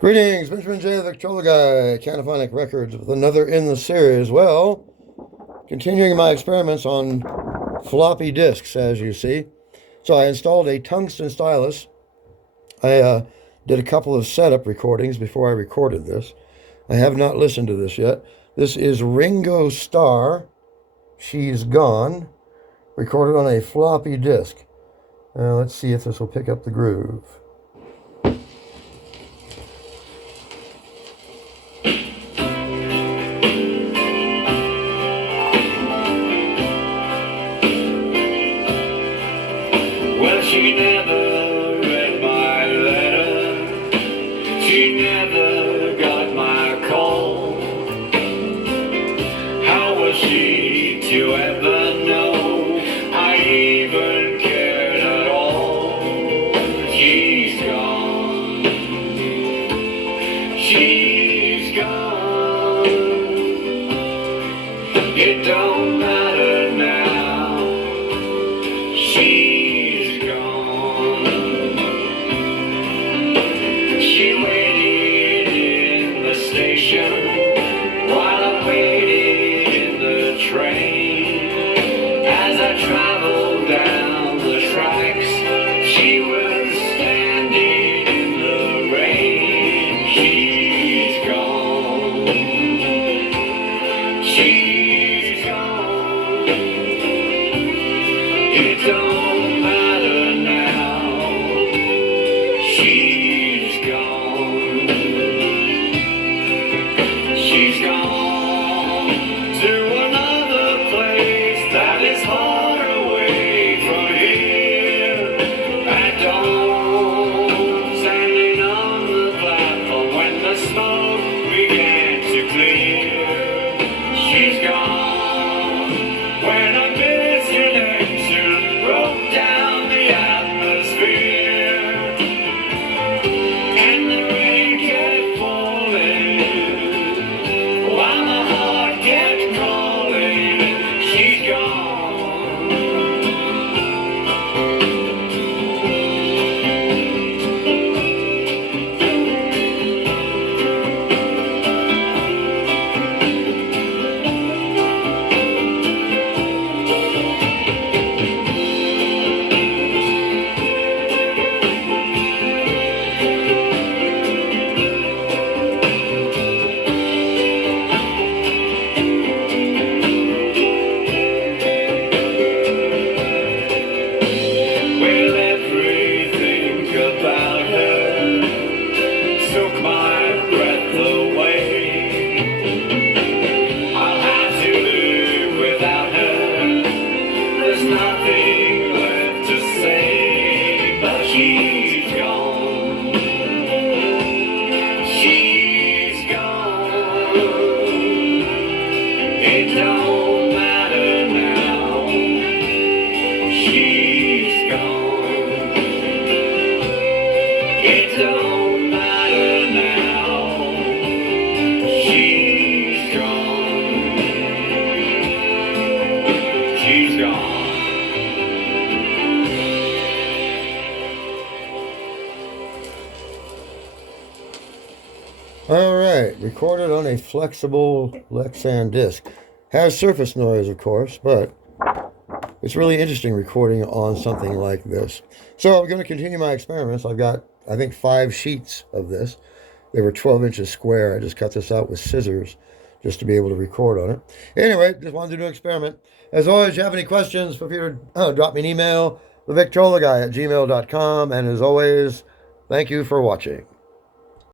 Greetings, Benjamin J. the Victrola Guy, Canophonic Records, with another in the series. Well, continuing my experiments on floppy disks, as you see. So I installed a tungsten stylus. I did a couple of setup recordings before I recorded this. I have not listened to this yet. This is Ringo Starr, She's Gone, recorded on a floppy disk. Let's see if this will pick up the groove. Well, she never read my letter, she never got my call. How was she to ever know I even cared at all? She's gone, she's gone. It don't matter now, she's gone. She waited in the station while I waited in the train. As I traveled down the tracks, she was standing in the rain. She's gone, she's gone. It don't matter now, she's gone. She's gone to another place that is far away from here. At dawn, standing on the platform when the smoke began to clear. She's gone when a pestilence broke down the atmosphere, and the rain kept falling while my heart kept calling. She's gone. Well, everything about her took my breath away. I'll have to live without her. There's nothing left to say, but she's gone. She's gone. It don't matter now. She's gone. It don't matter now. She's gone. She's gone. All right, recorded on a flexible LEXAN disc. Has surface noise, of course, but it's really interesting recording on something like this. So I'm going to continue my experiments. I've got, I think, 5 sheets of this. They were 12 inches square. I just cut this out with scissors just to be able to record on it. Anyway, just wanted to do an experiment. As always, if you have any questions, feel free to drop me an email, thevictrolaguy@gmail.com. And as always, thank you for watching.